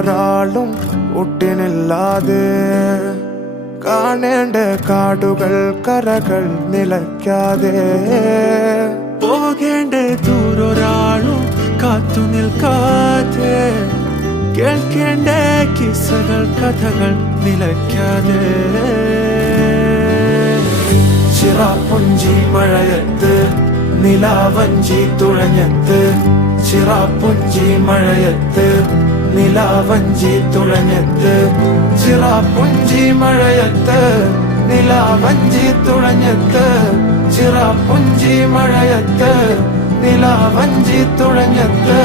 ദൂരൊരാളും ഒട്ടിനില്ലാതെ കാണേണ്ട കാടുകൾ കരകൾ നിലയ്ക്കാതെ പോകേണ്ട ദൂരൊരാളും കാത്തു നിൽക്കാതെ കേൾക്കേണ്ട കിസ്സകൾ കഥകൾ നിലയ്ക്കാതെ ചിറാപ്പുഞ്ചി മഴയത്ത് നിലാവഞ്ചി തുഴഞ്ഞത്ത് ചിറാപ്പുഞ്ചി മഴയത്ത് നിലാവഞ്ചി തുഴഞ്ഞത്ത് ചിറാപ്പുഞ്ചി മഴയത്ത് നിലാവഞ്ചി തുഴഞ്ഞത്ത് ചിറാപ്പുഞ്ചി മഴയത്ത് നിലാവഞ്ചി തുഴഞ്ഞത്ത്